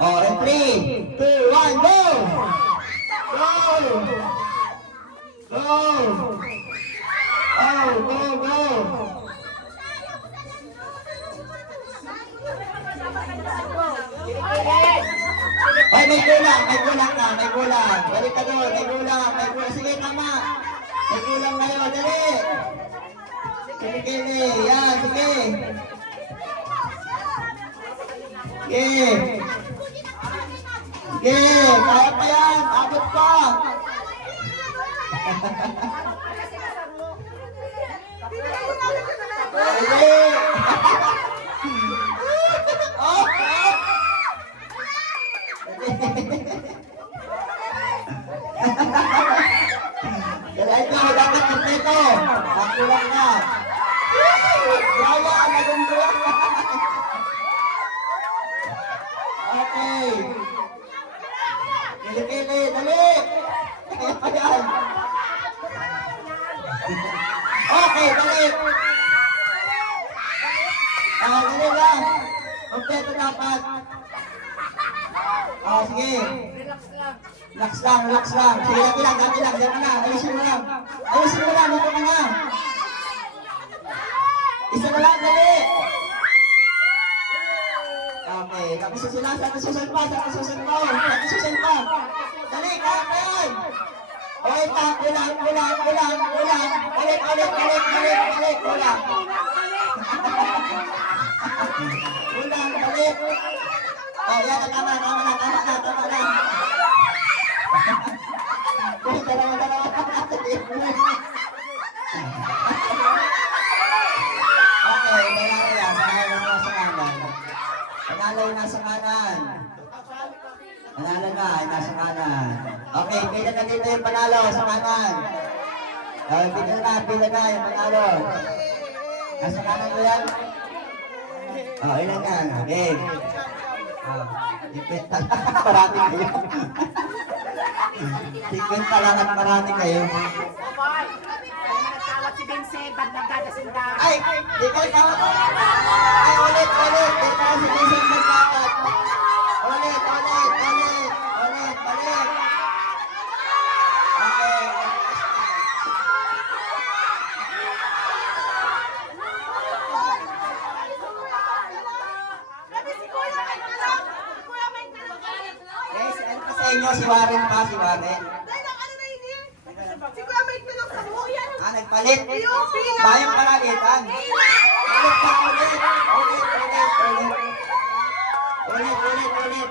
Oh, and 3, 2, 1, go! Go! Go! Oh, go, go! Ay, may kulang na, may kulang. Balik ka doon, may kulang. Sige, tama. May kulang ngayon, dali. Sige, Kili. Yan, sige. Sige. Sige, kaya pa yan. Abot pa. Dali. Oh, oh. Dali ito, dapat kompleto. Nakulang na. Bravo, nagundura. Okay. Kili-kili, dali. Kaya pa yan. Okay, dali. Dali lang. Kompleto dapat. Sige. Relax lang. Sige, dati lang. Diyan ka na. Ayusin mo lang. Dito ka na. Isa na lang, dali. Okay, tapos sila. Saan susunod pa? Dali, kaya pa yan. Okay, kulang. Ulit. Kulang, balik. Oh, yan, tama na. Dalawa. Okay, Panalo yung nasa kanan. Panalo na, yung nasa kanan. Okay, pila na dito yung panalo sa kanan. Okay, pila na yung panalo. Nasa kanan mo yan? Oh, ilan yan? Okay. Ipit lang. Marami kayo. Ipit lang at marami kayo. Si Vincent, ba't nagdadasinda? Ay! Di kayo kawat! Ay, ulit! Di kayo si Vincent nagkawat! Ulit! Balik! Okay. Yes, ano pa sa inyo? Si Warren pa, si Warren. Nagpalit. Bayang palalitan. Ulit.